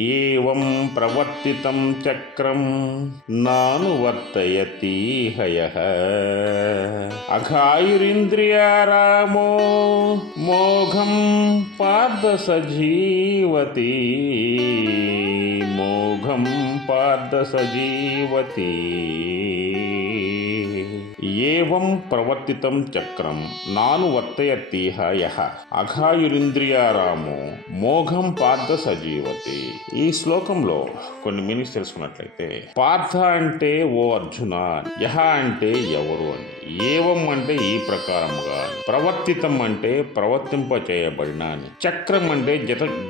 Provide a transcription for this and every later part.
ఏవం ప్రవర్తితం చక్రం నానువర్తయతి హయః అఘాయురింద్రియారామో మోఘం పార్థ సజీవతి మోఘం పార్థ సజీవతి. ఏవం ప్రవర్తితం చక్రం నానువర్తయతిహ యః అఘాయురింద్రియారామో మోఘం పార్థ సజీవతి. ఈ శ్లోకంలో కొన్ని మీనింగ్స్ తెలుసుకున్నట్లయితే, పార్థ అంటే ఓ అర్జున, యః అంటే ఎవరు అని, ఏవం అంటే ఈ ప్రకారముగా, ప్రవర్తితం అంటే ప్రవర్తింప చేయబడిన అని, చక్రం అంటే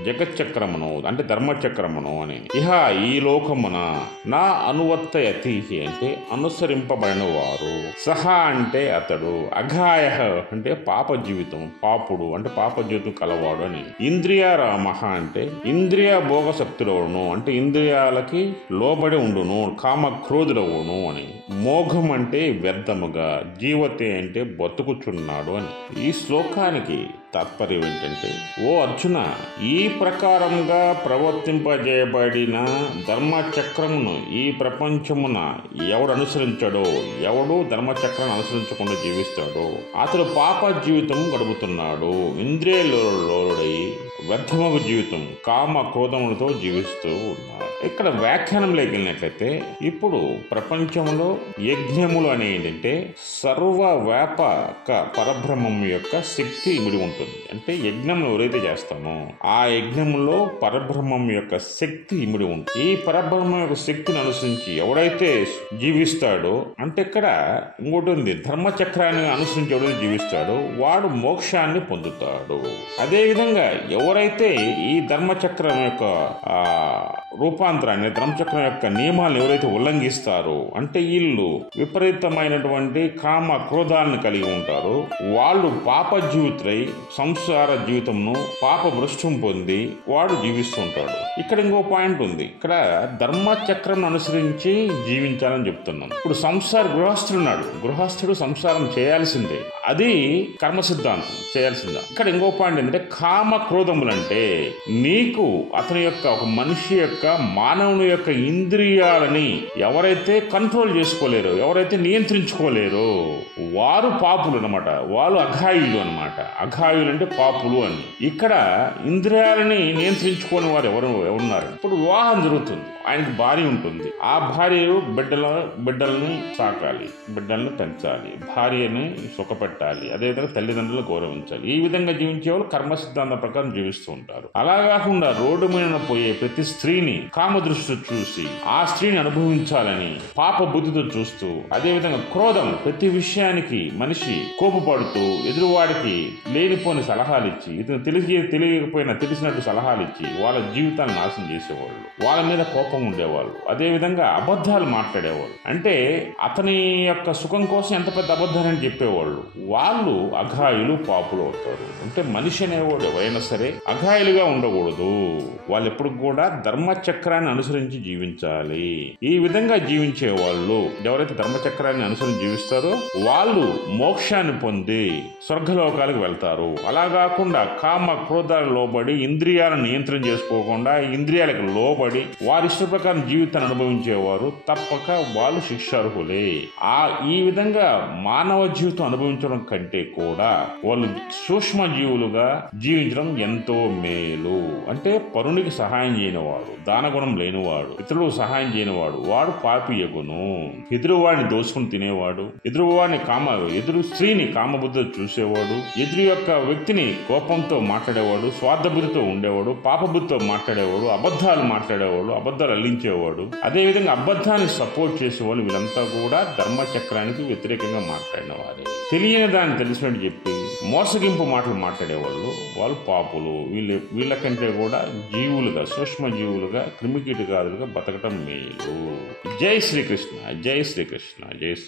జగచ్చక్రమును అంటే ధర్మచక్రమును అని, ఇహ ఈ లోకమున నా అనువర్తయతి అంటే అనుసరింపబడిన వారు, సహా అంటే అతడు, అఘాయ అంటే పాప జీవితం, పాపుడు అంటే పాప జీవితం కలవాడు అని, ఇంద్రియారామ అంటే ఇంద్రియ భోగ శక్తులవును అంటే ఇంద్రియాలకి లోబడి ఉండును, కామ క్రోధులవును అని, మోఘం అంటే వ్యర్థముగా, జీవతే అంటే బతుకుచున్నాడు అని. ఈ శ్లోకానికి తాత్పర్యం ఏంటంటే, ఓ అర్జున, ఈ ప్రకారంగా ప్రవర్తింపజేయబడిన ధర్మచక్రమును ఈ ప్రపంచమున ఎవడు అనుసరించాడో, ఎవడు ధర్మచక్రాన్ని అనుసరించకుండా జీవిస్తాడో అతడు పాప జీవితం గడుపుతున్నాడు, ఇంద్రియలోడై వ్యర్థమగు జీవితం, కామ క్రోధములతో జీవిస్తూ ఉన్నాడు. ఇక్కడ వ్యాఖ్యానంలోకి వెళ్ళినట్లయితే, ఇప్పుడు ప్రపంచంలో యజ్ఞములు అనే ఏంటంటే సర్వ వ్యాపక పరబ్రహ్మం యొక్క శక్తి ఇమిడి ఉంటుంది. అంటే యజ్ఞం ఎవరైతే చేస్తామో ఆ యజ్ఞంలో పరబ్రహ్మం యొక్క శక్తి ఇమిడి ఉంటుంది. ఈ పరబ్రహ్మం యొక్క శక్తిని అనుసరించి ఎవడైతే జీవిస్తాడో, అంటే ఇక్కడ ఇంకోటి ఉంది, ధర్మచక్రాన్ని అనుసరించి ఎవడైతే జీవిస్తాడో వాడు మోక్షాన్ని పొందుతాడు. అదేవిధంగా ఎవరైతే ఈ ధర్మచక్రం యొక్క రూపాంతరాన్ని, ధర్మచక్రం యొక్క నియమాలను ఎవరైతే ఉల్లంఘిస్తారో, అంటే వీళ్ళు విపరీతమైనటువంటి కామ క్రోధాలను కలిగి ఉంటారో వాళ్ళు పాప జీవితులై సంసార జీవితంను పాప భ్రష్టం పొంది వాడు జీవిస్తుంటాడు. ఇక్కడ ఇంకో పాయింట్ ఉంది, ఇక్కడ ధర్మచక్రం అనుసరించి జీవించాలని చెప్తున్నాం. ఇప్పుడు గృహస్థుడున్నాడు, గృహస్థుడు సంసారం చేయాల్సిందే, అది కర్మ సిద్ధాంతం, చేయాల్సిందా. ఇక్కడ ఇంకో పాయింట్ ఏంటంటే, కామ క్రోధములంటే నీకు అతని యొక్క ఒక మనిషి యొక్క మానవుని యొక్క ఇంద్రియాలని ఎవరైతే కంట్రోల్ చేసుకోలేరో, ఎవరైతే నియంత్రించుకోలేరో వారు పాపులు అనమాట, వాళ్ళు అఘాయులు అనమాట. అఘాయులు అంటే పాపులు అని. ఇక్కడ ఇంద్రియాలని నియంత్రించుకోని వారు ఎవరున్నారు? ఇప్పుడు వివాహం జరుగుతుంది, ఆయనకి భార్య ఉంటుంది, ఆ భార్య బిడ్డల్ని సాకాలి, బిడ్డల్ని పెంచాలి, భార్యని సుఖపెట్టాలి, అదేవిధంగా తల్లిదండ్రులు గౌరవించాలి. ఈ విధంగా జీవించే వాళ్ళు కర్మ సిద్ధాంతం ప్రకారం జీవిస్తూ ఉంటారు. అలా కాకుండా రోడ్డు మీద పోయే ప్రతి స్త్రీని కామ దృష్టితో చూసి ఆ స్త్రీని అనుభవించాలని పాప బుద్ధితో చూస్తూ, అదేవిధంగా క్రోధం, ప్రతి విషయానికి మనిషి కోపపడుతూ ఎదురువాడికి లేనిపోని సలహాలు ఇచ్చి, ఇతను తెలియకపోయినా తెలిసినట్టు సలహాలు ఇచ్చి వాళ్ళ జీవితాలను నాశనం చేసేవాళ్ళు, వాళ్ళ మీద కోపం ఉండేవాళ్ళు. అదేవిధంగా అబద్ధాలు మాట్లాడేవాళ్ళు, అంటే అతని యొక్క సుఖం కోసం ఎంత పెద్ద అబద్ధాలని చెప్పేవాళ్ళు, వాళ్ళు అఘాయులు, పాపులు అవుతారు. అంటే మనిషి అనేవాడు ఎవరైనా సరే అఘాయులుగా ఉండకూడదు, వాళ్ళు ఎప్పుడు కూడా ధర్మచక్రాన్ని అనుసరించి జీవించాలి. ఈ విధంగా జీవించే వాళ్ళు ఎవరైతే ధర్మచక్రాన్ని అనుసరించి జీవిస్తారో వాళ్ళు మోక్షాన్ని పొంది స్వర్గలోకాలకు వెళ్తారు. అలా కాకుండా కామ క్రోధాలు లోబడి ఇంద్రియాలను నియంత్రణ చేసుకోకుండా ఇంద్రియాలకు లోబడి వారి ఇష్ట ప్రకారం జీవితాన్ని అనుభవించేవారు తప్పక వాళ్ళు శిక్షార్హులే. ఈ విధంగా మానవ జీవితం అనుభవించడం కంటే కూడా వాళ్ళు సూక్ష్మ జీవులుగా జీవించడం ఎంతో మేలు. అంటే పరునికి సహాయం చేయనివాడు, దానగుణం లేనివాడు, ఇతరులకు సహాయం చేయనివాడు వాడు పాపి యగును. ఎదురువాడిని దోసుకుని తినేవాడు, ఎదురు స్త్రీని కామబుద్ధితో చూసేవాడు, ఎదురు యొక్క వ్యక్తిని కోపంతో మాట్లాడేవాడు, స్వార్థబుద్ధితో ఉండేవాడు, పాపబుద్ధితో మాట్లాడేవాడు, అబద్ధాలు మాట్లాడేవాడు, అబద్ధాలు అల్లించేవాడు, అదేవిధంగా అబద్ధాన్ని సపోర్ట్ చేసేవాళ్ళు, వీళ్ళంతా కూడా ధర్మచక్రానికి వ్యతిరేకంగా మాట్లాడిన వారే. తెలియని దాన్ని తెలిసినట్టు చెప్పి మోసగింపు మాటలు మాట్లాడేవాళ్ళు వాళ్ళు పాపులు. వీళ్ళకంటే కూడా జీవులుగా, సూక్ష్మ జీవులుగా, క్రిమికీటకాదులుగా బతకటం మేలు. జై శ్రీకృష్ణ, జై శ్రీకృష్ణ, జై శ్రీ.